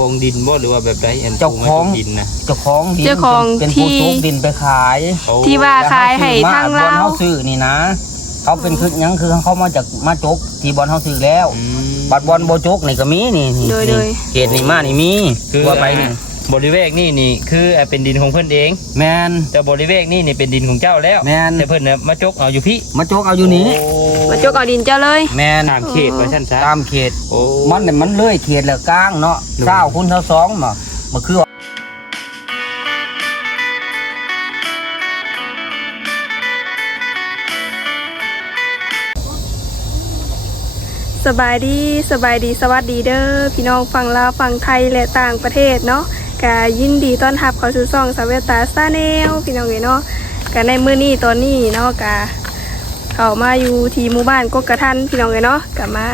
ของดินบ่หรือว่าแบบใดอันเจ้าของปลูกไม้ปลูกดินนะเจ้าของดินเจ้าของเป็นผู้ที่ทุกดินไปขายเขาที่ว่าขายให้ทางบอลาลวเฮาซื้อนี่นะ เขาเป็นคือหยังคือเขามาจากมาจกที่บอลเฮาซื้อแล้วอืมบัตรบอลโบจกนี่ก็มีนี่นี่โดยโดยเขตนี่มานี่มีคือว่าไปนี่ บริเวณนี่นี่คืออะเป็นดินของเพิ่นเอง แมนแต่บริเวณนี่นี่เป็นดินของเจ้าแล้วแม่นแต่เพิ่นน่ะมาจกเอาอยู่พี่มาจกเอาอยู่นี่โอ้มาจกเอาดินเจ้าเลยแมนตามเขตว่าซั่นซะตามเขตโอ้มันเนี่ยมันเลื่อยเขตแล้วกลางเนาะดูเศร้าคุณเท่าสองมามาคือสบายดีสบายดีสวัสดีเด้อพี่น้องฝั่งลาวฝั่งไทยและต่างประเทศเนาะ กยินดีต้อนรับเข้าสู่ช่องสเวตาซาแนลพี่น้องเอ๋ยเนาะกาในมื้อนี้ตอนนี้เนาะกาเข้ามาอยู่ที่หมู่บ้านกกกระทันพี่น้องเอ๋ยเนาะกามา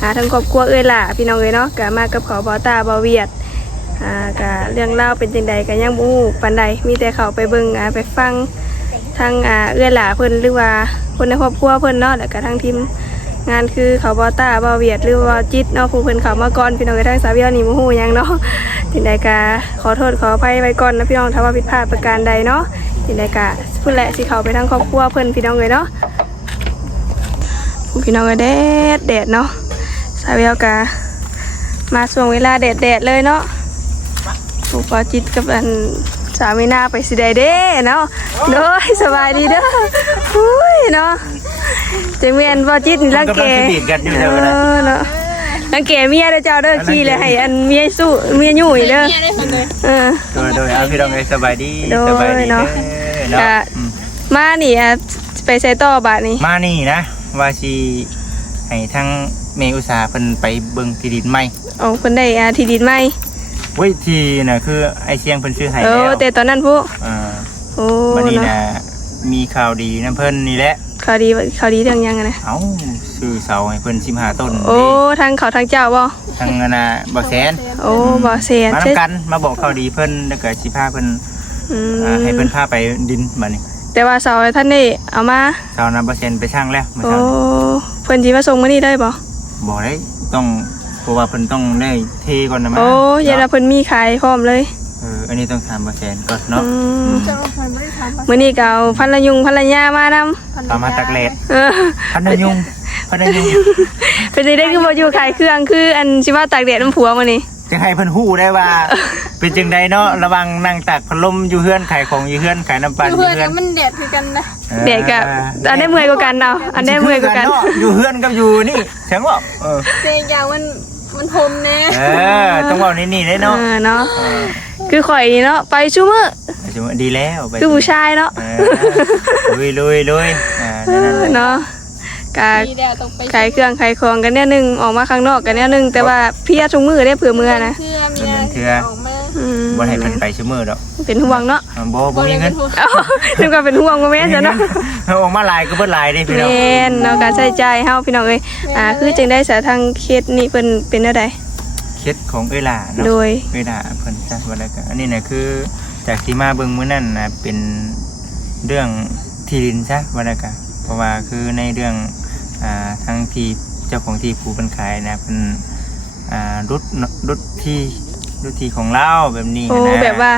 หาทั้งครอบครัวเอ้ยล่ะพี่น้องเอ๋ยเนาะกามากับเขาบอตาบอเวียดอ่ากาเรื่องเล่าเป็นจังใดกายังบฮูปานใดมีแต่เขาไปเบิ่งอ่าไปฟังทางอ่าเอื้อหล่าเพิ่นหรือว่าคนในครอบครัวเพิ่นเนาะแล้วก็ทางทีม งานคือเขาบอต้าบอเวียดหรือว่าจิตเนาะผู้เพิ่นเขามาก่อนพี่น้องกระทั่งสาวเวียนี่มูฮูยังเนาะทีใดกาขอโทษขออภัยไว้ก่อนนะพี่น้องถ้าว่าผิดพลาดประการใดเนาะทีใดกาพูดแหละสิเขาไปทั้งครอบครัวเพิ่นพี่น้องเลยเนาะพี่น้องก็แดดแดดเนาะสาวเวียกามาช่วงเวลาแดดแดดเลยเนาะผู้ปอจิตกับอันสามีนาไปสิได้เด้เนาะโดยสบายดีเด้ออุ้ยเนาะ จังเวียนบ่จิตนี่รังแกมันกำลังสวีทกันอยู่เอเด้อนะ อเนาะรังแกเมียเด้อเจ้าเด้อขี้เลยให้อันเมียสู้เมียยุ่ยเด้อเออ โดยโดยเอาพี่น้องเอ้ยสบายดีโดยสบายดีเนาะเด้อเนาะก็อืมมานี่อะไปใส่ต่อบาดนี้มานี่นะว่าสิให้ทั้งเมอุตสาห์เพิ่นไปเบิ่งที่ดินใหม่เอาเพิ่นได้อะที่ดินใหม่เว้ยที่น่ะคือไอเสียงเพิ่นชื่อให้เอแล้อวแต่ตอนนั้นผู้อ่า โอ้วันนี้เนาะนะมีข่าวดีนํเพิ่นนี่แหละ ข่าวดีข่าวดีเรื่องหยังอะนะเอ้าซื้อเสาให้เพิ่น15ต้นโอ้ทางเขาทางเจ้าบ่ทางอันน่ะบ่แสนโอ้บ่เสียมาใช่นำกันมาบอกข่าวดีเพิ่นแล้วก็สิพาเพิ่นอือ่าให้มเพิ่นพาไปดินบัดนี้ แต่ว่าเสาร์ท่านนี่เอามาเสานะบ่แสนไปช่างแล้วเมื่อโอ้เช้านี้เพิ่นสิมาส่งมื้อนี้ได้บ่บอกได้ต้องเพราะว่าเพิ่นต้องได้เทก่อนนะมาโอ้ยายละเพิ่นมีขายพร้อมเลยเอออันนี้ต้องถามบ่แสนก่อนเนาะอืมอืมมื้อนี้ก็เอาพันละยุงพันละยามานำเอามาตักแลดเออพันนยุงพันนยุงเป็นจังได้คือบ่อยู่ขายเครื่องคืออันสิว่าตากแดดน้ำผัวมานี่จะให้เพิ่นฮู้ได้ว่า เป็นจังใดเนาะระวังนั่งตากพัดลมอยู่เฮือนขายของอยู่เฮือนขายน้ำปั่นอยู่เพื่อนเฮือนมันแดดคือกันนะแดดก็อันได้เมื่อยกว่ากันเอาอันได้เมื่อยกว่ากันเะอยู่เฮือนกับอยู่นี่เสียงว่าเออเจงอย่างมัน มันทมแน่เออต้องเว้านี่นี่ได้เอเนาะอเนาะเออคือข่อยนี่เนาะไปชั่วมื้อสิว่าดีแล้วไปคือผู้ชายเนาะเออลุยลุยลุยอ่าเอนั่นอแหละเนาะกามีแดดตกไปขายเครื่องขายของกันแน่นึงออกมาข้างนอกกันแน่นึงแต่ว่าเพียทุกมื้อได้เผื่อมื้อนะเพื่อมีอะไรออกมา อืม บ่ให้เพิ่นไปชั่วโมงดอกเป็นห่วงเนาะอ่าบ่บ่มีเงินเอ้าถึงก็เป็นห่วงบ่แม่นจ้ะเนาะเอาออกมาหลายก็เบิดหลายเด้พี่แมน้อง่นเนาะการใช้จ่ายเฮาพี่น้องเอ้ยอ่าคือจึงได้สาทางเคสนี่เพิ่นเป็นแนวใดเคล็ดของเอ้ยล่าเนาะโดยเอ้ยล่าเพิ่นจัดไว้แล้วก็อันนี้น่ะคือจากที่มาเบิ่งมื้อนั้นน่ะเป็นเรื่องที่ดินซะว่าแล้วก็เพราะว่าคือในเรื่องอ่าทางที่เจ้าของที่ผู้เพิ่นขายนะเพิ่นอ่ารุดรุดที่รุ ดที่ของเราแบบนี้โอ้นะแบบว่า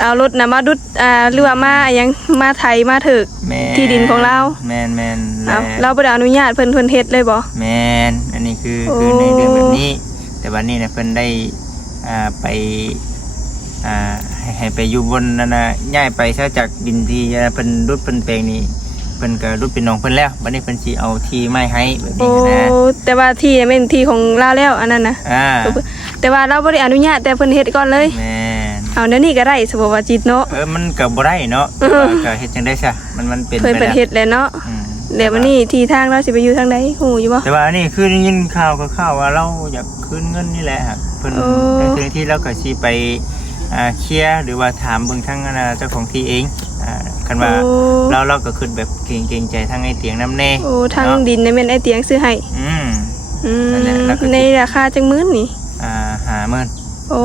เอารถนะมาดุดอ่าหรือว่ามาอะหยังมาไทยมาถึก แม่นที่ดินของเรา แม่นแม่นเอาและเราบ่ได้อนุญาตเพิ่นเพิ่นเฮ็ดเลยบ่ แมนอันนี้คือโอ้ คือในเรื่องแบบนี้ แต่วันนี้นะเพิ่นได้อ่าไปอ่าให้ให้ไปอยู่บนนั่นนะย้ายไปซะจากดินที่เพิ่นรุดเพิ่นแปลงนี้เพิ่นก็รุดเป็นน้องเพิ่นแล้ววันนี้เพิ่นสิเอาที่ไม้ให้แบบโอ้นี้นะแต่ว่าที่นี่เป็นที่ของเราแล้วอันนั้นนะอ่า แต่ว่าเราบ่ได้อนุญาตแต่เพิ่นเฮ็ดก่อนเลย แม่นเอาเดี๋ยวนี้ก็ได้สมมุติว่าจิตเนาะ เออมันก็บ่ได้เนาะอือก็เฮ็ดจังได้ซะมันมันเป็นเพิ่นไปเพิ่นแล้วเฮ็ดแล้วเนาะอืมเดี๋ยววันนี้ที่ทางเราสิไปอยู่ทางใดฮู้อยู่บ่ แต่ว่าอันนี้คือได้ยินข่าวก็ข่าวว่าเราอยากคืนเงินนี่แหละครับเพิ่นโอ้ ในที่ที่เราก็สิไปอ่าเคลียร์หรือว่าถามเบิ่งทางอันน่ะเจ้าของที่เองอ่าคันว่า โอ้เราเราก็ขึ้นแบบเกรงเกรงใจทางไอ้เตียงน้ำแน่โอ้ทางเนาะดินนี่แม่นไอ้เตียงซื้อให้อืม อืมนั่นแหละแล้วก็ ในราคาจังมื้นนี่อ่า หาเมินโอ้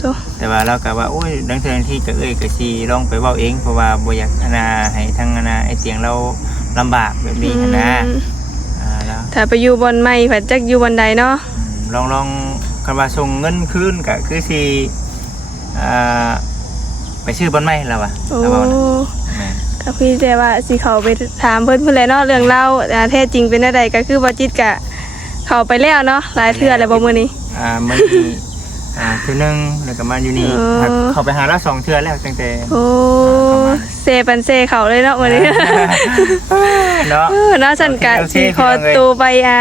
โตแต่ว่าเราก็ว่าโอ้ยดังเทื่อที่ก็เอ้ยก็สิลองไปเว้าเองเพราะว่าบ่อยากอนาให้ทางอนาไอ้เตียงเราลำบากแบบนี้หั้นนะอืมอ่าแล้วถ้าไปอยู่บอนใหม่ผัดจักอยู่บอนใดเนาะอืมลองลองคำว่าส่งเงินคืนก็คือสิอ่าไปชื่อบอนไม้แล้ววะโอ้แล้วเว้านะแม่นก็พี่แต่ว่าสิเขาไปถามเพิ่นเพิ่นแหละเนาะเรื่องเล่าอ่าแท้จริงเป็นอะไรก็คือบ่จิตกะ เขาไปแล้วเนาะหลายเทื่อแล้วบ่มื้อนี้ อ่ามันมี อ่าเทื่อหนึงแล้วก็มาอยู่นี่เออเข้าไปหาเราสองเทื่อแล้วตั้งแต่ โอ้เซปันเซเขาเลยเนาะมื้อนี้เนาะ เออเนาะฉันกะโอเคสิขอพี่น้องเอ้ยตัวไปอ่า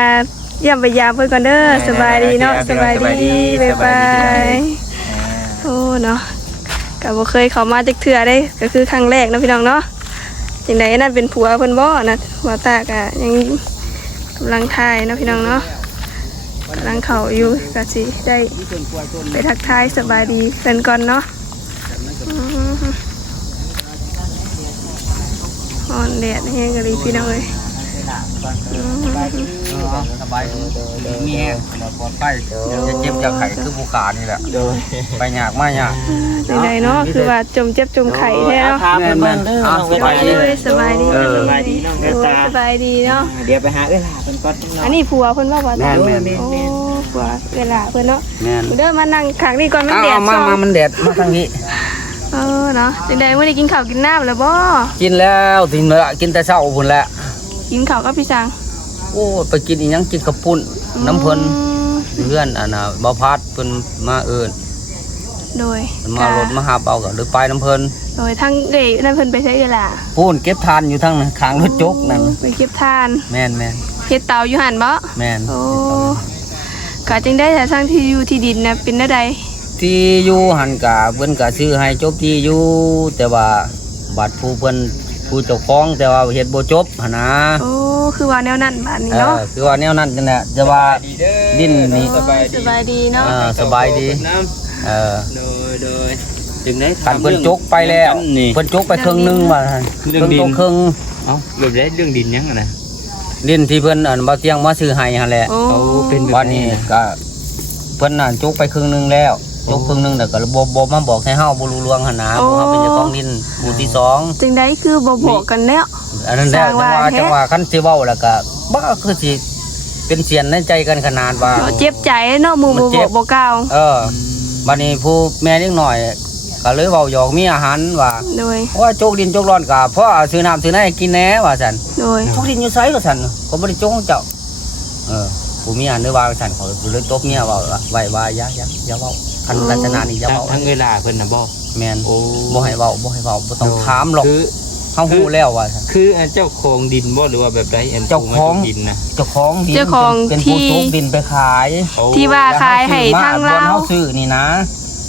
เยี่ยมไปยามเพิ่นก่อนเด้อสบายดีเนาะโอเคสบายสบายดีดีบ๊ายสบาบายดียอ่าโอ้เนาะก็บ่เคยเข้ามาจักเทื่อได้ก็คือครั้งแรกเนาะพี่น้องเนาะจังไดนั่นเป็นผัวเพิ่นบ่นะบ่ตากะยังกำลังถ่ายเนาะพี่น้องเนาะ กำลังเข่าอยู่กะสิได้ไปทักทายสบายดีเดินก่อนเนาะอ่อนแดดแห้งกันเลยพี่น้องเลย อือฮึเออสบายดีมีแห้งปลอดภัยจะเจ็บจะไข้คือผู้ขานี่แหละไปยากมายากจังไดเนาะคือว่าจมเจ็บจมไข้แท้เนาะแม่นแม่นอะสบายดีเอ้ยสบายดีเออสบายดีน้องเตาสบายดีเนาะเดี๋ยวไปหาเอ้ยล่ะเพิ่นก่อนเนาะอันนี้ผัวเพิ่นว่าบ่แม่ตานแม่นโอ้ผัวเวลาเพิ่นเนาะแม่นเด้อมานั่งข้างนี้ก่อนมันเอาแดดเอามาส่องมามันแดดมาทางนี้เออเนาะจังไดมื้อนี้กินข้าวกินน้ำแล้วบ่กินแล้วถึงละกินแต่เช้าพุ่นแหละ กินข้าวกับพี่สังโอ้ไปกินอีหยังกินกระปุ่นน้ำเพิ่นอืมเพื่อนอันน่ะบ่พัดเพิ่นมาเอิ้นโดยเพิ่นมารถมาหาเปาก็หรือไปน้ำเพิ่นโดยทั้งเอ้ยนั่นเพิ่นไปใช้เวลาพูนเก็บทานอยู่ทางข้างรถจกนั่นไปเก็บทาน แม่นแม่นเฮ็ดเตาอยู่หั่นบ่แม่นโอ้ก็จังได้แต่สร้างที่อยู่ที่ดินน่ะเป็นได้ใดที่อยู่หันกะเพิ่นกะซื้อให้จบที่อยู่แต่ว่าบัตรผู้เพิ่น ผู้เจ้าของแต่ว่าเฮ็ดบ่จบหั่นนะโอ้คือว่าแนวนั้นบัดนี้เอเนาะอคือว่าแนวนั้นนั่นแหละแต่ว่าดินนี่สบายดีสบายดีเนาะเออสบายดีเออโดยโดยจึงได้คันเพิ่นจกไปแล้วนี่เพิ่นจกไปครึ่งหนึงว่าหั่นเรื่คองรึ่งดินตรงครึ่งเอ้าเรื่องได้เรื่องดินยังอะนะดินที่เพิ่นอันบ่เตียงมาซื้อให้หั่นแหละโอ้เขาเป็นแบบวันนี้ก็เพิ่นน่ะจกไปครึ่งหนึงแล้ว จกครึ่งหนึงแต่ก็บ่บ่มาบอกให้เฮาบ่รู้เรื่องหั่นนะเพราะเฮาเป็นเจ้าของดินหมู่ที่สองจังได้คือบ่บอกกันแล้วอันนั้นแหละสร้างจังว่าว่าแท้จังว่าคันสิเว้าแล้วก็บ่คือสิเป็นเสียนในใจกันขนาดว่าเจ็บใจเนาะหมู่บ่บอกบ่กล่าวเออบัดนี้ผู้แม่เล็กน้อยก็เลยเว้าหยอกมีอาหารว่าโดยว่าโจกดินโจกร้อนก็เพราะเอาซื้อน้ำซื้อน้ำให้กินแหน่ว่าซั่นโดยโจกดินอยู่ไสก็ซั่นก็บ่ได้โจกของเจ้าเออผู้มีอันเด้อว่าซั่นเขาเลยตบเมียเว้าว่าไว้ว่าอย่าอย่าอย่าเว้า คันลักษณะนี้อย่าทั้งเว้าทั้งเวลาเพิ่นน่ะบ่แม่นโอ้บ่ให้เว้าบ่ให้เว้าบ่ต้องถามหรอกคือเฮาฮู้แล้วว่าซั่นคืออันเจ้าของดินบ่หรือว่าแบบใดอันเจ้าของผู้มดินนะเจ้าของดินเจ้าของเป็นผู้ที่โจกดินไปขายโอ้ที่ว่าขายให้ทางบอลาลวเฮาซื้อนี่นะ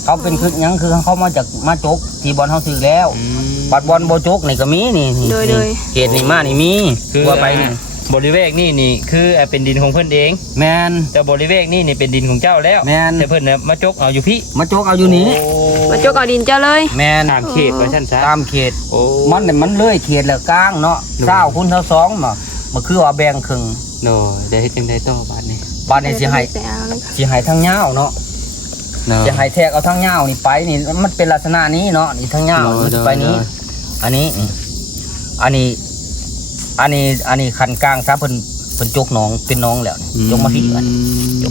เขาเป็นคือหยังคือเขามาจากมาจกที่บอลเฮาซื้อแล้วอืมบัตรบอลโบจกนี่ก็มีนี่นี่โดยโดยเขตนี่มานี่มีคือว่าไปนี่ บริเวณนี่นี่คืออะเป็นดินของเพิ่นเอง แมน แต่บริเวณนี่นี่เป็นดินของเจ้าแล้วแม่น แต่เพิ่นน่ะมาจกเอาอยู่พี่มาจกเอาอยู่นี่โอ้มาจกเอาดินเจ้าเลย แมนตามเขตว่าซั่นซะตามเขต โอ้มันเนี่ยมันเลื่อยเขตแล้วกลางเนาะดูเศร้าคุณเท่าสองมามันคือว่าแบ่งครึ่งโดยได้เฮ็ดจังได๋ต่อบัดนี้บ้านนี่สิให้ไปเอาเลยค่ะสิให้ทั้งเงาวเนาะเนาะ สิให้แทกเอาทั้งเงาวนี่ไปนี่มันเป็นลักษณะนี้เนาะนี่ทั้งเงาวโดยโดยไปนี้ โดย อันนี้นี่อันนี้ อันนี้อันนี้คันกลางซะเพิ่นเพิ่นจกหน้องเป็นหน้องแล้วนี่จกมาพี่อันนี้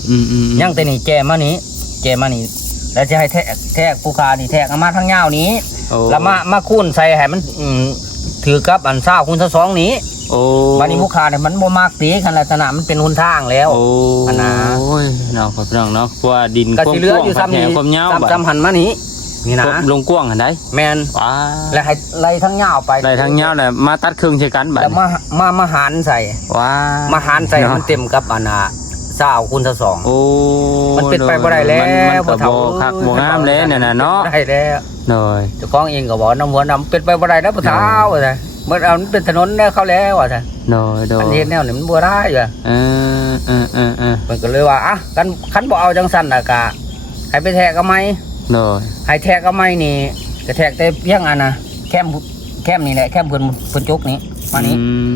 อืมอืมอืมยังแต่นี่แจมานี้แจมานี้แล้วจะให้แทกแทกผู้คานี่แทกเอามาทั้งเงาวนี้โอ้แล้วมามาคูนใส่ให้มันอืมถือกับอันเศร้าคูณทั้งสองนี้โอ้บัดนี้ผู้คาเนี่ยมันบ่มากตีขนาดสนามมันเป็นหนทางแล้วโอ้อันน่ะโอ้ยเนาะพี่น้องเนาะเพราะว่าดินก็สิเหลืออยู่ซ้ำนี้นี้ความยาวซ้ำซ้ำหันมานี้ นี่นะลงกว้างหันได้แมนว้าแล้วให้ไล่ทั้งเงาวไปได้ทั้งยาวแหละมาตัดครึ่งใช่กันบัดแล้วมามามาหารใส่ว้ามาหารใส่เนาะมันเต็มกับอันน่ะเศร้าคูณทั้งสองโอ้มันเป็นไปบ่ได้แล้วมันมันก็เฒ่าบ่คักบ่งามแล้วเนี่ยน่ะเนาะได้แล้วหน่อยเจ้าของเองก็บอกน้ำหัวน้ำเป็นไปบ่ได้แล้วผู้เฒ่าว่าซั่นเมื่อเอามันเป็นถนนแล้วเขาแล้วว่าซั่นหน่อยหน่ออันยนี้แนวนี่มันบ่ได้อยู่อะเออเออเออเออมันก็เลยว่าอะกันคันบ่เอาจังซั่นน่ะกะให้ไปแทกเอาไหม หน่อยให้แทกเอาไหมนี่ก็แทกแต่เพียงอันน่ะแคมแคมนี่แหละแคมเพิ่นเพิ่นจกนี้มานี้อืม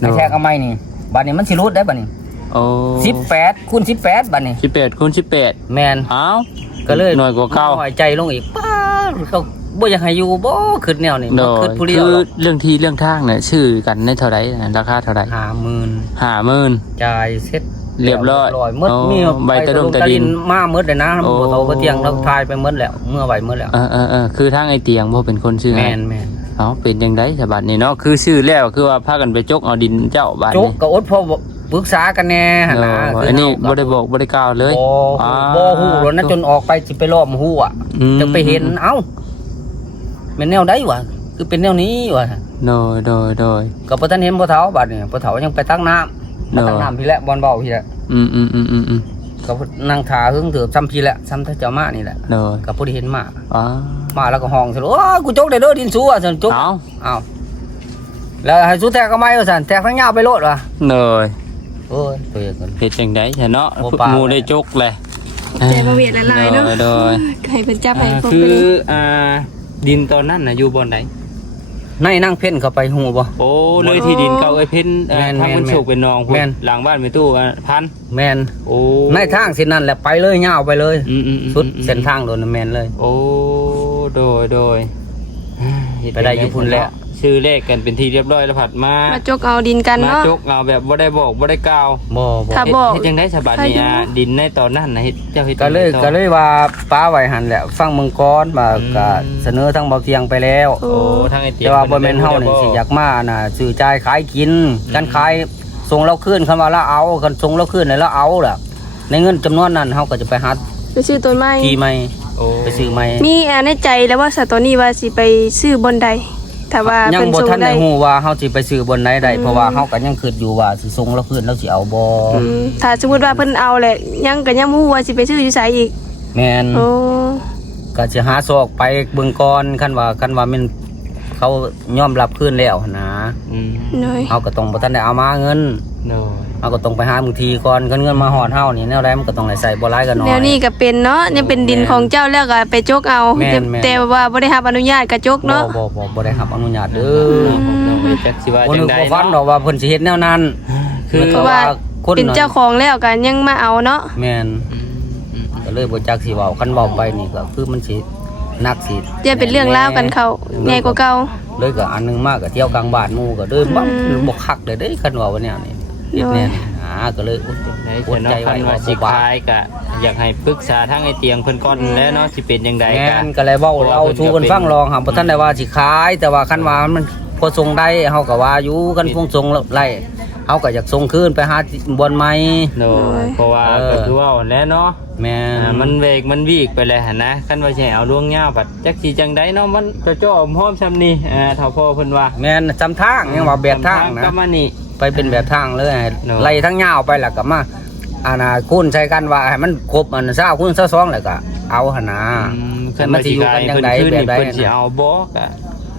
หให้น่อยแทกเอาไหมนี่บัดนี้มันสิรูดได้บัดนี้โอ้18คูณ18บัดนี้สิบแปดคูณสิบแปดแม่นเอ้าก็เลยหน่อยกว่าเก่าน้อยใจลงอีกป้าดเขาบ่อยากให้อยู่บ่ขึ้นแนวนี่หน่บ่อยขึ้นผู้เดียคืวอหรอกเรื่องที่เรื่องทางเนี่ยชื่อกันในเท่าไหร่นะราคาเท่าไหร่50,000 ห้าหมื่นจ่ายเสร็จ เรียบร้อยหมดโอ้มีใบตะดงตะดินมาหมดเลยนะโอ้บ่โตบ่เตียงเราทายไปหมดแล้ว เมื่อไหวหมดแล้วเออเออเออคือทางไอเตียงบ่เป็นคนชื่อแมให้นแมนเอาเป็นจังไดฉบับนี้เนาะคือชื่อแล้วคือว่าพากันไปจกเอาดินเจ้าบ้านจุกนี้ก็อดพอปรึกษากันแน่หั่นนะโอ้คือันนี้เฮาบ่ได้บอกบ่ได้กล่าวเลยบ่อ่าบ่ฮู้แล้วนะจนออกไปสิไปล้อมฮู้อะอืมจะไปเห็นเอ้าเป็นแนวใดวะคือเป็นแนวนี้วะโดยโดยโดยก็บ่ทันเห็นบ่เฒ่าบัดนี้บ่เฒ่ายังไปตักน้ำ มาตักเนาะน้ำพี่แหละบอลเบาพี่แหละอืมอืมอืมอืมอืมก็นั่งถาหึงเถือบซ้ำพี่แหละซ้ำถ้าเจ้ามานี่แหละโดยก็บ่ได้เห็นมาอ๋อมาแล้วก็ห้องซะโอ้ยกูจกได้เด้อดินสูอะซั่นจกเอาเอ้าแล้วให้สุแทกก็ไม่ว่าซั่นแทกทั้งยาวไปโลดว่ะโดยโอ้ยตัวเองกันเฮ็ดจังได๋เนาะบ่ปากหมู่ได้จกเลยแต่บ่เวียดละลายเนาะโดยโดยใครเป็นจับให้อ่าพวกคืไปอเลยอ่าดินตอนนั้นน่ะอยู่บ่อนไหน ในนั่งเพ่นเข้าไปหูบ่ โอ้เลยที่ดินเก่าไอ้เพิ่นเอ่อแม่นทางมันแม่นโฉกเป็นหนองพุ่นแม่น หลังบ้านมีตู้อะพันแมนโอ้ในทางเส้นนั้นแหละไปเลยยาวไปเลย อืมอืมอืมสุดอืมเส้นทางโดนแมนเลย โอ้โดยโดยไปได้อยู่พุ่นแล้ว ชื่อเลขกันเป็นที่เรียบร้อยแล้วผัดมามาจกเอาดินกันมาเนาะ จกเอาแบบบ่ได้บอกบ่ได้กล่าวบ่บ่ถ้าบอก เฮ็ดจังได๋ฉบับนี้อะใครอยู่ดินในตอนนั้นน่ะเฮ็ดเจ้าเฮ็ดก็เลยจังใดต่อ ก็เลยว่าป้าไว้หันแหละฟังเมืองกอนมาอืม ก็เสนอทั้งเบาเตียงไปแล้ว โอ้ โอ้ทางไอ้เตียแต่ว่าบ่แม่นเฮานี่สิอยากมาน่ะซื้อจ่ายขายกินกันขายส่งเราคืนคำว่าเราเอากันส่งเราคืนให้เราเอาล่ะ ในเงินจำนวนนั้นเฮาก็จะไปหาไปซื้อต้นไม้ ที่ใหม่โอ้ไปซื้อใหม่มีอันในใจแล้วว่าสตอนี่ว่าสิไปซื้อบนใด ถ้าว่ายังเพิ่นบ่ส่งทันได้ได้ฮู้ว่าเฮาสิไปซื้อบนไหนได้เพราะว่าเฮาก็ยังคิดอยู่ว่าสิส่งเราคืนเราสิเอาบ่อืมถ้าสมมุติว่าเพิ่นเอาแหละยังก็ยังบ่ฮู้ว่าสิไปซื้ออยู่ไสอีกแม่นโอ้ก็จะหาซอกไปเบิ่งก่อนคันว่าคันว่ามันเขายอมรับคืนแล้วหั้นนะอืมหน่อยเฮาก็ต้องบ่ทันได้เอามาเงิน โดยเฮาก็ต้องไปหาบางทีก่อนคันเงินมาฮอดเฮานี่แนวใดมันก็ต้องได้ใส่บ่หลายก็น้อยแนวนี้ก็เป็นเนาะยังเป็นดินของเจ้าแล้วก็ไปจกเอาแม่นแม่น แต่ว่าบ่ได้รับอนุญาตก็จกบ่เนาะบ่บ่บ่ได้รับอนุญาตเด้อโดยจักสิว่าบ่จันึงกได๋บ่ฝันดอกว่าเพิ่นสิเฮ็ดแนวนั้นคือมันเพก็ราะว่าคนเป็นเจ้าของแล้วก็ยังมาเอาเนาะแม่นอืมอืมก็เลยบ่จักสิเว้าคันเว้าไปนี่ก็คือมันสิหนักสิจะเป็นเรื่องเล่าวกันเขาใหญ่กว่าเก่า เลยก็อันหนึงมากก็เที่ยวกลางบ้านหมู่ก็เดินบ่อืม บ่คักเลยเด้คันเว้าว่าแนวนี้ เฮ็ดแน่นี่อ่าก็เลยอุดในอดเนาะใจคัไว้นว่าว่าสิบ่บาคายก็อยากให้ปรึกษาทางไอ้เตียงเพิ่นก่อนแล้วเนาะสิเป็นจังไดแม่ก็นก็เลยเว้าเราชูกันฟังลองหาบ่ทันได้ว่าสิขาย แต่ว่าคันว่ามันพอส่งได้เฮาก็ว่าอยู่กันคงส่งไล่เฮาก็อยากส่งคืนไปหาบอนใหม่ โดยเพราะว่าเออ ก็คือว่าแล้วเนาะแม่อ่านมันเวกมันวีกไปเลยหั่นนะคันว่าสิให้เอาล่วงยาวบัดจักสิจังไดเนาะมันจะจ่อมพร้อมซำนี้อ่าเท่าพ่อเพิ่นว่า แม่นจำทางยังว่าแบบทางก็นะมานี่ ไปเป็นแบบทางเลยให้เนาะ ไล่ทั้งยาวไปแล้วก็มาอานาคุณใช้กันว่าให้มันครบอันซาคุณซะสองแล้วก็เอาหั่นนะอืมแต่คันมัว่านสิสิอยู่ขายกันจังเพิ่นใดขึ้นแบบนี่ใดเพิ่นสินะเอาบ่ก็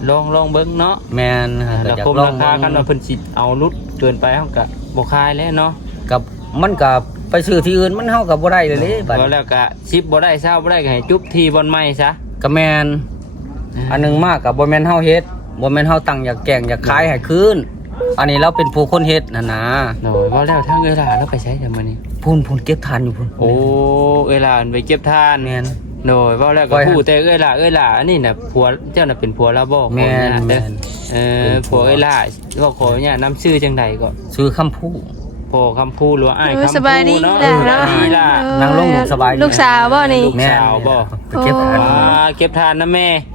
ลองลองเบิ่งเนาะแม่นแล้วอยากคมลอรางคากันว่าเพิ่นสิเอาลุดเกินไปเฮาก็บ่ขายแล้วเนาะกับมันก็ไปซื้อที่อื่นมันเฮาก็บ่ได้เลยเด้บัดก็แล้วก็10บ่ได้20บ่ได้ก็ให้จุบที่บ่อนใหม่ซะ ก็แม่นอันหนึงมากกับบ่แม่นเฮาเฮ็ดบ่แม่นเฮาตั้งอยากแกล้งอยากขายให้คืน อันนี้เราเป็นผู้คนเฮ็ดนั่นนะโอ้ยว่าแล้วทางเวลาเราไปใช้จังมื้อนี้พูนพูนเก็บทานอยู่พูนโอ้เวลาอันไปเก็บทานแม่นโดยว่าแล้วก็ไว้ฮะพูดแต่เอ้ยล่ะเอ้ยล่ะอันนี้น่ะผัวเจ้าน่ะเป็นผัวเราบ่ขอแม่นอญาตเด้อแม่นเออผัวเอ้ยล่ะว่าขออนุญาตนำชื่อจังใดก็ซื้อคำพูดพ่อคำพูหรือว่าอ้ายเออคำสบายดีพูเนาะล่ะสบาเนาะยดีล่ะเออนั่งลงสบายดีลูกสาวบ่นี่ลูกสาวบ่ไปเก็บทานอ่าเก็บทานนะแม่อ่า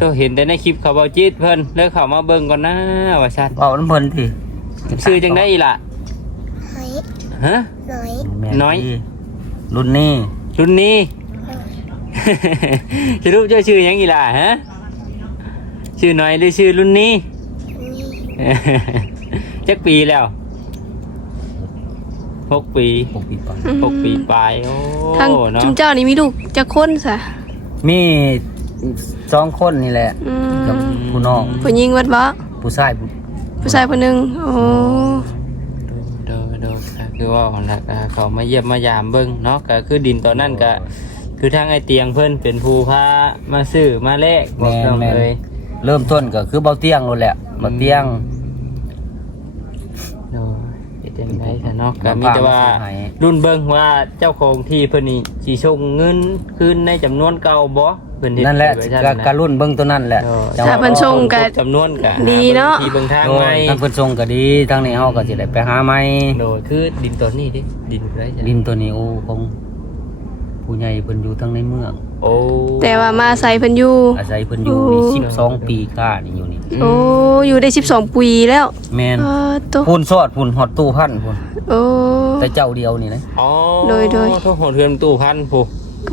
ตัวเห็นแต่ในคลิปเขาเบาจิตเพิ่นเลยเข้ามาเบิ่งก่อนนะว่าซั่นเอาน้ำเพิ่นสิชื่อจังได้อีล่ะฮะแม่น้อยดีรุ่นนี้รุ่นนี้จะรู้เจ้าชื่อหยังอีล่ะฮะชื่อน้อยหรือชื่อรุ่นนี้จักปีแล้วหกปีปกปิดปากหกปีปลายโอ้ทางเนาะจุมเจ้านี่มีลูกจักคนซะมี สองคนนี่แหละอืกับมผู้น้องผู้หญิงวัดบ่ผู้ชายผู้ผู้ชายคนหนึงโอ้โดยโดยก็คือว่าของนักอ่าเขามาเยี่ยมมายามเบิ้งเนาะก็คือดินตอนนั้นก็คือทางไอเตียงเพิ่นเป็นผู้พามาซื้อมาแลกบอกน้องเลยเริ่มต้นก็คือเบาเตียงนั่นแหละเบาเตียงโดยเฮ็ดจังไดซะเนาะก็มีแต่ว่า รุ่นเบิ่งว่าเจ้าของที่เพิ่นนี่สิส่งเงินคืนในจำนวนเก่าบ่เพิ่นเฮ็ดนั่นแหละไว้ก็ซั่นกะนะรุ่นเบิ่งตัวนั่นแหละเออจังถ้าว่าเพิ่นส่งก็ครบจำนวนก็ดีเนาะ ที่เบิ่งทางโดใหม่ยทางเพิ่นส่งก็ดีทางนี้เฮาก็สิได้ไปหาใหม่โดยคือดินตัวนี้ดิดินไรดินตัวนี้โอ้ของผู้ใหญ่เพิ่นอยู่ทางในเมือง โอ้แต่ว่ามาใส่เพิ่นอยู่อาศัยเพิ่นอยู่นี่12 ปีกล้านี่อยู่นี่โอ้อยู่ได้ 12 ปีแล้วแม่นเออตัวพุ่นสอดพุ่นฮอดตู้พันพุ่นโอ้แต่เจ้าเดียวนี่นะอ๋อโดยโดยทุกหดเรือนตู้พันผู้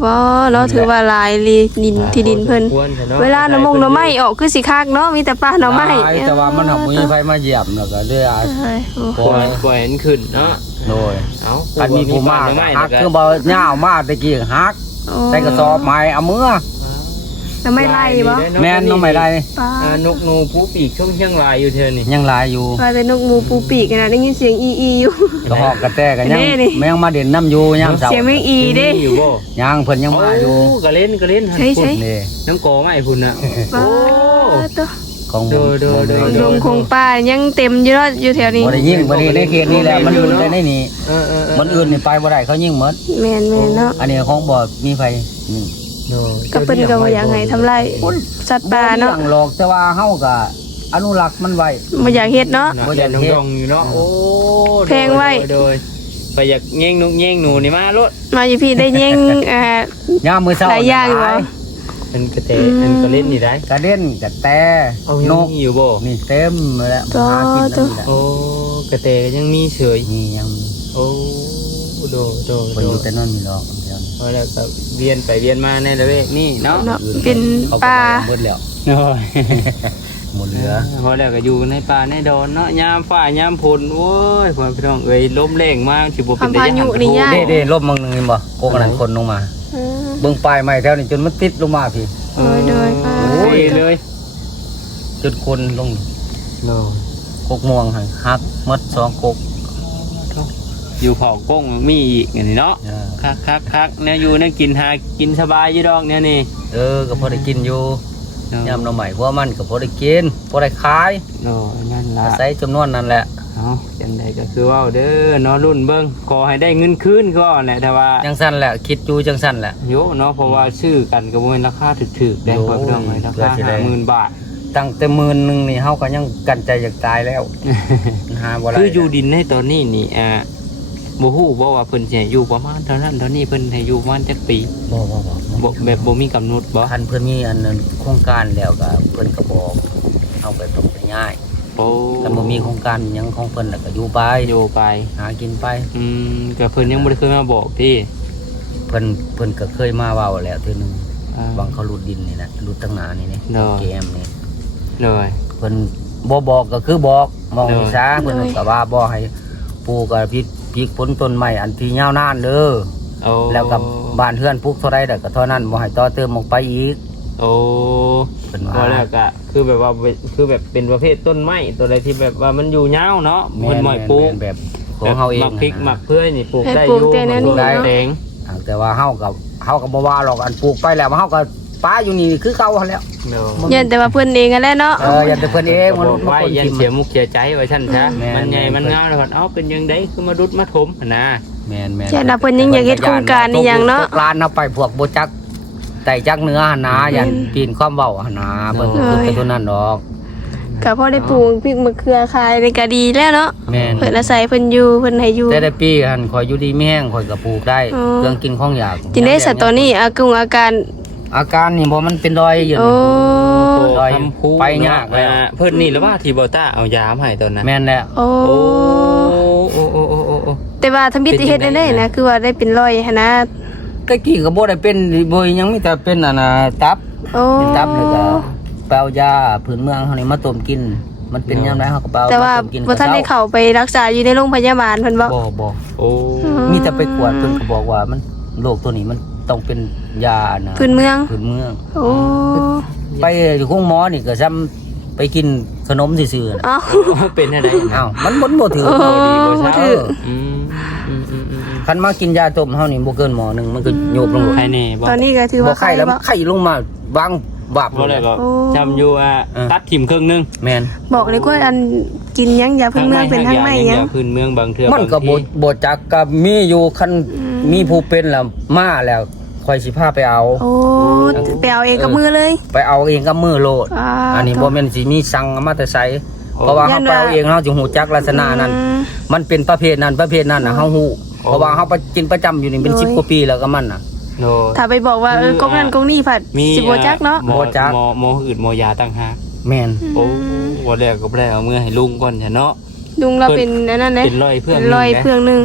ว่าเนาะถือว่าหลายลีดินที่ดินเพิ่น ควรถอะเวลาน้ำมงน้ำไม้ออกคือสิคักเนาะมีแต่ปลาหน่อไม้หลายแต่ว่ามันหักบ่มีไฟมาเหยียบแล้วก็เลยอาเอ้ยโอ้ปล่อยปล่อยให้ขึ้นเนาะโดยเอ้าคันมีผู้มากไม้ฮักคือบ่ยาวมากตะกี้ฮักโอ้ ใส่กระสอบไม้เอามือ น้ำไม้ไล่บ่แม่นน้องไม่ได้ปลาอ่านกนูผู้ปีกช่วงเชียงรายอยู่เธอนี่ยังหลายอยู่ว่าแต่นกหมูปูปีกนะได้ยินเสียงอีอีอยู่ กระหอกกระแตกันยังแน่นี่ แมงมาเด่นน้ำอยู่ยามเช้าเสียงแมงอีเด้มีอยู่บ่ยังเพิ่นยังมาอยู่โกระเล่นกระเล่นหันใช่ใช่ พุ่นนี่น้ำโกไม้พุ่นน่ะปลาโอ้ตัวของโดยโดยโดยลงคงป่ายังเต็มอยู่เนาะอยู่แถวนี้บ่ได้ยิงบ่ได้ในเขตนี้แหละมันอยู่ในนี่เออเออเออมันอื่นนี่ไปบ่ได้เขายิงหมด แม่นแม่นเนาะอันนี้ของบ่มีไฟยิง โดยก็เพิ่นก็บ่อยากให้ทำลายสัตว์ป่าเนาะบ่ลี้ยงหรอกแต่ว่าเฮาก็อนุรักษ์มันไว้ บ่อยากเฮ็ดเนาะ บ่อยากน้องๆอยู่เนาะโอ้แพงไว้ โดยโดยไปอยากแย่งนกแย่งหนูนี่มาโลดมาอยู่พี่ได้แย่งอ่ายามมื้อเช้าหลายอย่างอยู่เหรอเป็นกระเตอืม เป็นกระเล่นนี่ได้กระเด็นกระแตเอานยังกมีอยู่บ่นี่เต็มเลยแหละตัวหากินตัวนั่นแหละโอ้กระเตก็ยังมีเฉยนี่ยัง โอ้ โดดโดดเพิ่นโดอยู่ดแต่นั่นมีดอกเดียวนี่พอแล้วก็เวียนไปเวียนมาในละเวกนี่เนาะเนาะเป็นเขาป่าหมดแล้วโอ้ยหมดเหลือพอแล้วก็อยู่ในป่าในดอนเนาะยามฝ่ายามฝนโอ้ยพ่อพี่น้องเอ้ยลมแรงมากสิบ่เป็นพายุนี่ยากเด้เด้ลบมึงหนึงเห็นบ่โกกำลังคนลงมาเออเบิ่งปลายไม้แถวนี้จนมันติดลงมาพี่โดยโดยป่าโอ้ยเลยจนคนลงโลกกม่วงหั่นหักหมดสองกก อยู่เผาก้งมีอีกอย่างนี้เนาะเออคักคักคักเนี่ยอยู่เนี่ยกินหากินสบายอยู่ดอกเนี่ยนี่เออก็พอได้กินอยู่เนาะยามหน่อใหม่พวกมันก็พอได้กินพอได้ขายโอ้ยนั่นละอาศัยจำนวนนั้นแหละ เอาจังใดก็คือว่าเด้อเนาะรุ่นเบิ่งขอให้ได้เงินคืนก็แหละแต่ว่าจังสั้นแหละคิดอยู่จังสั้นแหละ โยเนาะเพราะว่าชื่อกันก็บ่แม่นราคาถูกๆได้โอ้ยเพิ่นเรื่องราเพื่อคาสิได้ 50,000บาท ตั้งแต่หมื่นหนึงนี่เฮาก็ยังกันใจอยากตายแล้ว หาบ่ได้คืออยู่ดินในตอนนี้นี่อ่า บ่ฮู้บ่ว่าเพิ่นสิให้อยู่ประมาณเท่านั้นเท่านี้เพิ่นให้อยู่ประมาณจักปีบ่บ่บ่บ่แบบบ่มีกำหนดบ่คันเพิ่นมีอันนั้นโครงการแล้วก็เพิ่นก็บอกเอาไปตรงไปง่ายโอ้คันบ่มีโครงการหยังของเพิ่นน่ะก็อยู่ไปอยู่ไป หากินไป อืมก็เพิ่นยังบ่ได้เคยมาบอกที่เพิ่นเพิ่นก็เคยมาเว้าแล้วเทื่อนึงอ่าบางเขาหลุดดินนี่นะหลุดตั้งหนานี่นี่เนาะเกมนี่เลยเพิ่นบ่บอกก็คือบอกมองเนาะวิชาเพิ่นก็ว่าบ่ให้ปลูกกับพริ กพริกผลต้นไม้อันที่ยาวนานเด้อโอ้แล้วกับบ้านเฮือนปลูกเท่าไรแต่ก็เท่านั้นบ่ให้ต่อเติมออกไปอีกโอ้เพิ่นพอว่า แล้วก็คือแบบว่าเป็นคือแบบเป็นประเภทต้นไม้ตัวใดที่แบบว่ามันอยู่ยาวเนาะเพิ่นหม่อยปลูกแม่นแบบของเฮาเองหมักพริกนะหมักเพื่อยนี่ปลูกให้ได้ปลูอกยู่แต่แนวนี้ได้เนาะ แดง อ่าแต่ว่าเฮากับเฮาก็บ่ว่าหรอกอันปลูกไปแล้วเฮาก็ ป้าอยู่นี่คือเก่าหั้นแหล้วเนาะยันแต่ว่าเพิ่นเองกันแหล้วเนาะเอออย่าแต่เพิ่นเองมันบอกมันไว้คนยันทิ่มเสียมุกเสียใจไว้ท่านซะแม่น มันใหญ่แม่นมันงามแล้วเอ้าเป็นยังไงคือมาดุดมาถมหั่นนะแม่นแม่นใช่นะเพิ่นยังอยากเฮ็ดโครงการนี่หยังเนาะตกลานเอาไปพวกบ่จักไต่จักเนื้อหั่นนะยันปีนความเว้าหั่นนะเพิ่นก็คือเป็นตัวนั้นดอก ก็พอได้ปลูกพริกมะเขือขายนี่ก็ดีแล้วเนาะแม่น เพิ่นอาศัยเพิ่นอยู่เพิ่นให้อยู่ แต่ได้ปีหันข่อยอยู่ดีแม่งข่อยก็ปลูกได้ อ๋อ เครื่องกินของอยากจินได้สัตว์ตัวนี้อากงอาการ อาการนี่บ่มันเป็นรอยอยู่โอ้ รอยทำผู้ไปยากแล้วอ่าเพิ่นนี่แล้วว่าที่บ่ต้าเอายามาให้ตอนนั้นแม่นแหละโอ้ โอ้โอ้โอ้โอ้โอ้ แต่ว่าทำพิธีเฮ็ดได้ๆนะ คือว่าได้เป็นรอยหันนะตะกี้ก็บ่ได้เป็นบ่ยังมีแต่เป็นอันน่ะตับโอ้เป็นตับแล้วก็ไปเอายาพื้นเมืองเฮานี่มาต้มกิน มันเป็นยามใดเฮาก็ไปเอาแต่ว่ามาต้มกินบ่ทันได้เข้าไปรักษาอยู่ในโรงพยาบาลเพิ่นบ่บ่บ่ โอ้ มีแต่ไปกวดเพิ่นก็บอกว่ามันโรคตัวนี้มัน ต้องเป็นยานะพื้นเมือง พื้นเมือง โอ้ไปอยู่ห้องหมอนี่ก็ซ้ำไปกินขนมซื่อๆน่ะเอ้าเป็นอะไรอ้าวมันบ่บ่ถือโอ้ดีบ่บ่เช้าถืออืมอืมอืมอืมอืมคันมากินยาต้มเฮานี่บ่เกินหมอหนึงมันก็โยบลงหมดใครแน่บ่ตอนนี้ก็ถือบ่ว่าไข้แล้วบ่มันไข้ลงมาบางบาบบ่แล้วก็โอ้จำอยู่ว่าเออ ตัดถิ่มครึ่งหนึงแมนบอกเลยว่าอันกินยังยาพื้นเมืองเป็นทั้งไม่ยัยังพื้นเมืองบางเทื่อมันก็บางบ่ทีบ่จักกับมีอยู่คันอืมมีผู้เป็นแล้วมาแล้วค อยสิพาไปเอา โอ้ไปเอาเองกับมือเลย ไปเอาเองกับมือโลด อ่า อันนี้บ่แม่นสิมีสั่งเอามาแต่ไสเพราะว่ายัเฮานไปว่าเอาเองเฮาสิฮู้จักลักษณะนั้นอืมมันเป็นประเภทนั้นประเภทนั้นน่ะเฮาฮู้เพราะว่าเฮาไปกินประจำอยู่นี่เป็นโอ้ย10กว่าปีแล้วก็มันน่ะ โดย ถ้าไปบอกว่าเออกงนั่นกงนี่ผัดมีสิบจักเนาะ หมอบ่จัก หมอหมออื่นหมอยาตั้งหากแม่นโอ้บ่แล้วก็บ่ได้เอามือให้ลุงก่อนเถอะเนาะ ลุงเราเป็นอันนั้นนะเป็นรอยเพื่อนเป็นรอยเพื่องหนึง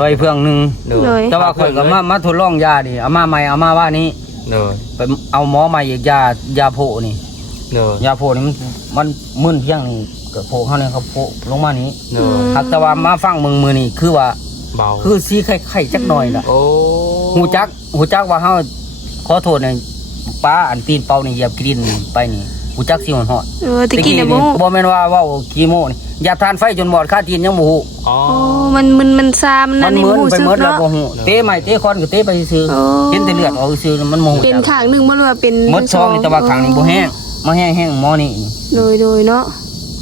ร้อยเพื่องหนึงโดยโดย แต่ว่าข่อยก็มามาทดลองยานี่เอามาใหม่เอามาว่านี้โดยไปเอาหมอใหม่อีกยายาโพนี่ โดยยาโพนี่มันมันมึนเพียงนี่ก็โพเขาเนี่ยเขาโพลงมานี้โดยหักแต่ว่ามาฟังมึงมือนี่คือว่า เบาคือสีไข่ไข่จักหน่อยล่ะโอ้หูจักหูจักว่าเฮาขอโทษเนี่ยป้าอันตีนเป่านี่เหยียบกรีนไปนี่ หูจักสิมันฮอดเออตะกี้เนี่ยโมบ่แม่นว่าเว้ากีโมนี่อย่าทานไฟจนบอดค่าตีนยังบ่ฮู้อ๋อโอ้มันมันมันซามันมันั่นนในเหมือนหูไปซึหกมดแล้วเนาะบ่ฮู้เตะใหม่เตะคอนก็เตะไปซื่อโอ้ๆเห็นแต่เลือดออกซื่อๆมันบ่ฮู้เป็นจักข้างหนึงบ่รู้ว่าเป็นหมดซองนี่แต่ว่าข้างนี้บ่แห้งมาแห้งแห้งหมอนี่โดยโดยเนาะ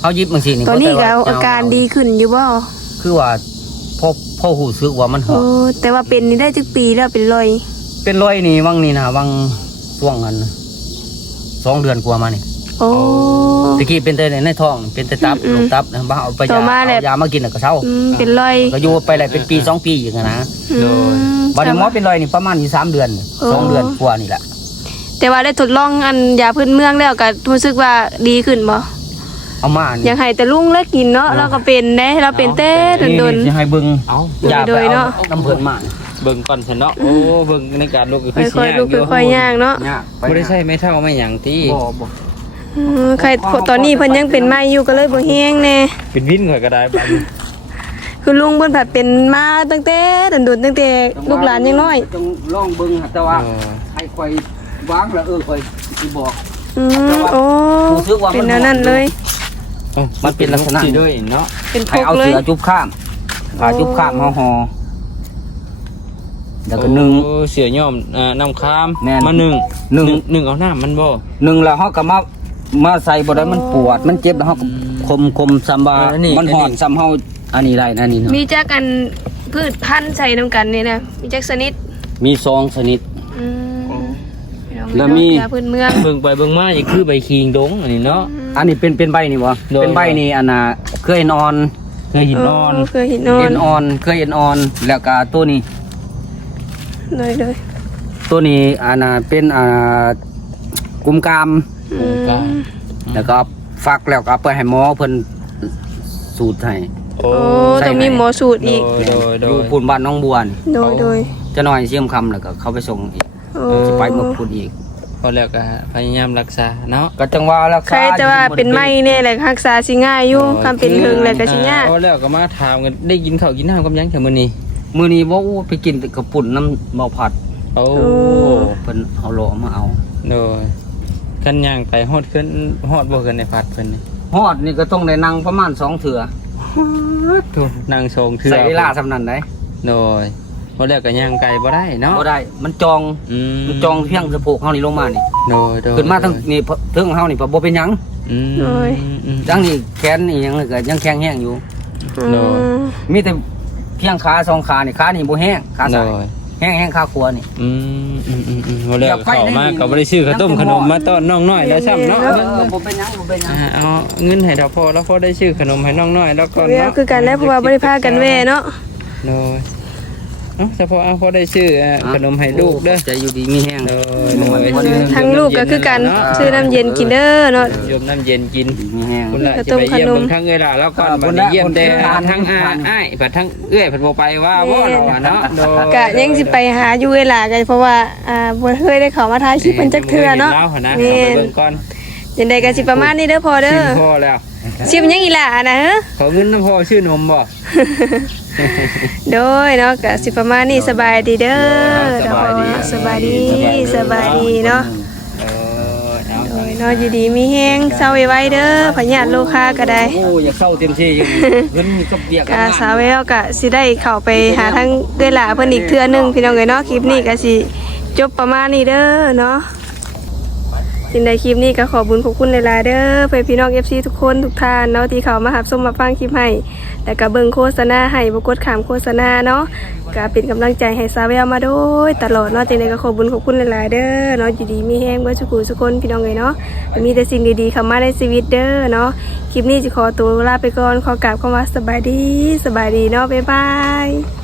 เฮาหยิบจังซี่นี่ตอนนี้ก็เข้ใจเอาว่อาการดีขึ้นอยู่บ่คือว่าพอพอหูซึกว่ามันหอโอ้มแต่ว่าเป็นนี่ได้จักปีแล้วเป็นรอยเป็นรอยนี่วังนี่นะวังช่วงนั้นสองเดือนกว่ามานี่ โอ้ ตะกี้เป็นแต่ในท้องเป็นแต่ตับอืมลงตับนะบ้าเอาไปต่ยาอมาแหละ เอายามากินแล้วก็เศร้าอืมเป็นรอยก็อยู่ไปหลายเป็นปีสองปีอย่างนั้นนะอืม บัดนี้หมอเป็นรอยนี่ประมาณอยู่สามเดือนนี่โอ้ สองเดือนกว่านี่แหละแต่ว่าได้ทดลองอันยาพื้นเมืองแล้วก็รู้สึกว่าดีขึ้นบ่เอามาอนี่ยากให้แต่ลุงเลิกกินเนาะเราก็เป็นเด้เราเป็นเต้โดนนี่จะให้เบิ่งเอายาไปโดยเอาเนาะน้ำเพิ่นมาเบิ่งก่อนเถอะเนาะโอ้เบิ่งในการลูกก็ๆคือสิค่อยยากๆลุกอยู่ค่อยๆย่างเนาะเนี่ยบ่ได้ใช้ไม่เท่าไม่หยังติบ่บ่ อืมใครตอนนี้เพิ่นยังเป็นไม้อยู่ก็เลยบ่แห้งแน่เป็นวินข่อยก็ได้บัดนี้คือลุงเพิ่นผัดเป็นมาตั้งแต่โดนๆตั้งแต่ลูกหลานยังน้อยต้องลองเบิ่งแต่ว่าเออให้ค่อยวางแล้วเออค่อยสิบอกอืมโอ้รู้สึกว่ามันเป็นแนวนั้นเลย เอ้ามันเป็นลักษณะสิด้วยเนาะเป็นพให้กเอาเลเสืยอจุบข้ามขาจุบข้ามห่อห่อแล้วก็หนึ่ง โอ้เสือย่อมอ่าน้ำค้ามแม่นมาหนึ่งหนึ่ง หนึ่งเอาน้ำมันบ่ หนึ่งแล้วเขาก็มา มาใส่บ่ได้มันปวด มันเจ็บแล้วเขาก็คมคมซ้ำบาอันนี้มันหอนซ้ำเฮาอันนี้ได้นะนี่เนาะมีจักกันพืชพันธุ์ใส่นํกันนี่นะมีจักชนิดมีซองชนิด อืมแล้วมียาพื้นเมืองเบิ่งไปเบิ่งมาอีกคือใบคิงดงอันนี้เนาะ อันนี้เป็นเป็นใบนี่บ่โดย เป็นใบนี่อันน่ะเคยเห็นอ่อน เคยหินนอนเคยเห็นนอเห็นนอ่อนเคยเห็นอ่อน แล้วก็ตัวนี้ เลยเลยตัวนี้อันน่ะเป็นอ่ากุมกาม อืมกลางแล้วก็ฟักแล้วก็เอาไปให้หมอเพิ่นสูตรให้โอ้ โอ้ต้องมีหมอสูตรอีกโดยโดอยู่ย พูนบ้านน้องบัวนี่โดย โดยจะน้อยเสี่ยมคำแล้วก็เข้าไปส่งอีกโอ้สิไปมาพูดอีก พอแล้วก็พยายามรักษาเนาะก็จังว่ารักใครษาจะว่าเป็นไม้เนี่ยแหละรักษาสิง่ายอยู่คำเป็นหึงแหละก็สิยาก พอแล้วก็มาถามกันได้กินข้าวกินน้ำกับหยังแค่มื้อนี้มื้อนี้บ่อู้ไปกินแต่กระปุ่นน้ำเมาผัดโอ้เพิ่นเอาโลมาเอา โดย กันย่างไปฮอดขึ้นฮอดบ่ขึ้นในพัดเพิ่นนี่ฮอดนี่ก็ต้องได้นั่งประมาณ2เถื่อทุนางทรงเทื่อใส่เวลาสำนั้นได้โดยพอแล้วก็ย่างไกลบ่ได้เนาะบ่ได้ มันจองอืมมันจองเพียงสะโพกเฮานี่ลงมานี่โดยโดยขึ้นมาทั้งนี่เทิงเฮานี่บ่เป็นหยังอืมโดยอืมจังนี่แขนนี่ยังก็ยังแข็งแห้งอยู่อืโดยมมีแต่เพียงขาสองขานี่ขานี่บ่แห้งขาโดซ้ายย แห้งแห้งขาขวานี่ อืมอืมอืมอืมพอแล้วอย่าไปเข้ามาได้ก็บ่ได้ซื้อข้าวต้มขนมมาต้อนน้องน้อยแล้วซ้ำเนาะเออบ่เป็นหยังบ่เป็นหยังอ่าเอาเงินให้เท่าพอแล้วพอได้ซื้อขนมให้น้องน้อยแล้วก็เวียเนาะคือกันแล้วเพราะว่าบ่ได้พากันแว่เนาะโดย เอ้าเฉพาะเอาพอได้ซื้ออ่าขนมให้ลูกเด้อใจอยู่ดีมีแห้งโดยโดยทั้งลูกก็คือกันซื้อน้ำเย็นกินเด้อเนาะยมน้ำเย็นกินมีแห้ง คุณละข้าวจะต้มไปเยี่ยมขนมเบิ่งทั้งเอ้ยล่ะแล้วก่อนครับบัดนี้เยี่ยมแต่คนละทั้งอาคนละอ้ายผัดทั้งเอ้อยผัดบ่ไปว่าบ่เราอะเนาะโดย กะยังสิไปหาอยู่เวลากันเพราะว่าอ่าบ่เคยได้เข้ามาถ่ายคลิปเพิ่นจักเทื่อเนาะห็แล้วนะแม่เอาไปนเบิ่งก่อน จังได๋ก็สิประมาณนี้เด้อพอเด้ชิอมพ่อแล้ว ชิมยังอีหล่ะนะฮะขอเงินน้ำพ่อชื่อนมบ่โดยเนาะก็สิประมาณนี้สบายดีเด้อเด้อสบายดีสบายดีเนาะเออเอาโดยเนาะอยู่ดีมีแฮงเศร้าไว้ๆเด้อพญาติลูกค้าก็ได้โอ้อยากเข้าเต็มที่อยู่เงินกับเบียกกาสาวแววก็สิได้เข้าไปหาทั้งเวลาเพิ่นอีกเทื่อหนึงพี่น้องเอ้ยเนาะคลิปนี้ก็สิจบประมาณนี้เด้อเนาะ จึงได้คลิปนี้ก็ขอบุญขอบคุณหลายๆเด้อเพื่อนพี่น้อง FC ทุกคนทุกท่านเนาะที่เขามาหับส้มมาฟังคลิปให้แต่ก็เบิ่งโฆษณาให้บกดขามโฆษณาเนาะก็เป็นกำลังใจให้ซาเวลมาโดยตลอดเนาะจึงได้ก็ขอบุญขอบคุณหลายๆเด้อเนาะอยู่ดีมีแฮงเบ่ทุกผู้ทุกคนพี่น้องเอ้ยเนาะมีแต่สิ่งดีๆเข้ามาในชีวิตเด้อเนาะคลิปนี้จะขอตัวลาไปก่อนขอกราบคำว่าสบายดีสบายดีเนาะบ๊ายบาย